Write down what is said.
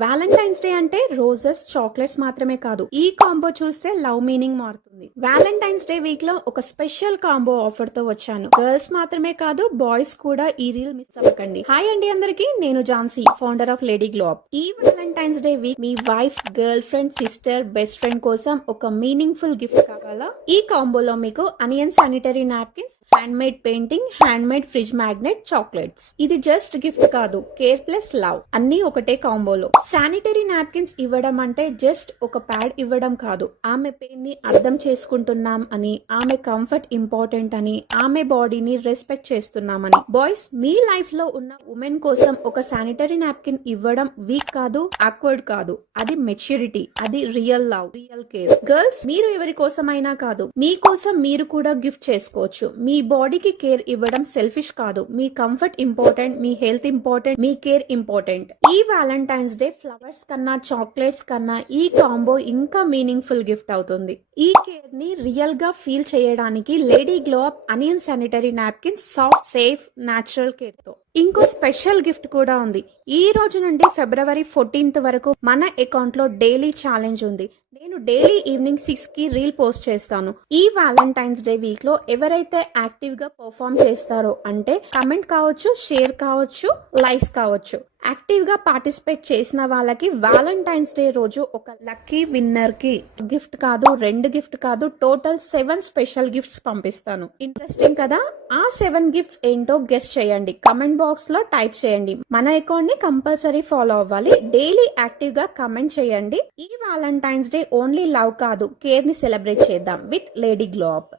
Valentine's day అంటే roses chocolates మాత్రమే కాదు, ఈ కాంబో చూస్తే లవ్ మీనింగ్ మారుతుంది. వ్యాలంటైన్స్ డే వీక్ లో ఒక స్పెషల్ కాంబో ఆఫర్ తో వచ్చాను. గర్ల్స్ మాత్రమే కాదు, బాయ్స్ కూడా ఈ రీల్ మిస్ అవ్వకండి. హాయ్ అండి అందరికి, నేను Jhansi, founder of Lady Glow Up. ఈ వ్యాలంటైన్స్ డే వీక్ మీ wife, girl friend, sister, best friend కోసం ఒక మీనింగ్ ఫుల్ గిఫ్ట్ కావాలా? ఈ కాంబోలో మీకు onion sanitary napkins, hand made painting, hand made fridge magnet, chocolates. ఇది జస్ట్ గిఫ్ట్ కాదు, కేర్ ప్లస్ లవ్ అన్ని ఒకటే కాంబోలో. శానిటరీ నాప్కిన్స్ ఇవ్వడం అంటే జస్ట్ ఒక ప్యాడ్ ఇవ్వడం కాదు, ఆమె పెయిన్ ని అర్థం చేసుకుంటున్నాం అని, ఆమె కంఫర్ట్ ఇంపార్టెంట్ అని, ఆమె బాడీని రెస్పెక్ట్ చేస్తున్నామని. బాయ్స్, మీ లైఫ్ లో ఉన్న ఉమెన్ కోసం ఒక శానిటరీ నాప్కిన్ ఇవ్వడం వీక్ కాదు, ఆక్వర్డ్ కాదు, అది మెచ్యూరిటీ, అది real love, real care. Girls, మీరు ఎవరి కోసమైనా కాదు, మీ కోసం మీరు కూడా గిఫ్ట్ చేసుకోవచ్చు. మీ బాడీకి కేర్ ఇవ్వడం సెల్ఫిష్ కాదు, మీ కంఫర్ట్ ఇంపార్టెంట్, మీ హెల్త్ ఇంపార్టెంట్, మీ కేర్ ఇంపార్టెంట్. ఈ వ్యాలంటైన్స్ డే ఫ్లవర్స్ కన్నా, చాక్లెట్స్ కన్నా ఈ కాంబో ఇంకా మీనింగ్ఫుల్ గిఫ్ట్ అవుతుంది. ఈ కేర్ ని రియల్ గా ఫీల్ చేయడానికి lady Glow up onion sanitary napkin soft, safe, natural care తో ఇంకో స్పెషల్ గిఫ్ట్ కూడా ఉంది. ఈ రోజు నుండి ఫిబ్రవరి 14th వరకు మన అకౌంట్ లో డైలీ ఛాలెంజ్ ఉంది. నేను డైలీ ఈవినింగ్ 6 కి రీల్ పోస్ట్ చేస్తాను. ఈ వ్యాలంటైన్స్ డే వీక్ లో ఎవరైతే యాక్టివ్ గా పర్ఫామ్ చేస్తారో, అంటే కమెంట్ కావచ్చు, షేర్ కావచ్చు, లైక్స్ కావచ్చు, యాక్టివ్ గా పార్టిసిపేట్ చేసిన వాళ్ళకి వ్యాలంటైన్స్ డే రోజు ఒక లక్కీ విన్నర్ కి గిఫ్ట్ కాదు, 2 గిఫ్ట్ కాదు, టోటల్ 7 స్పెషల్ గిఫ్ట్స్ పంపిస్తాను. ఇంట్రెస్టింగ్ కదా? ఆ 7 గిఫ్ట్స్ ఏంటో గెస్ట్ చేయండి, కమెంట్ బాక్స్ లో టైప్ చేయండి. మన అకౌంట్ ని కంపల్సరీ ఫాలో అవ్వాలి, డైలీ యాక్టివ్ గా కమెంట్ చేయండి. ఈ వ్యాలంటైన్స్ డే ఓన్లీ లవ్ కాదు, కేర్ ని సెలబ్రేట్ చేద్దాం విత్ లేడీ గ్లో అప్.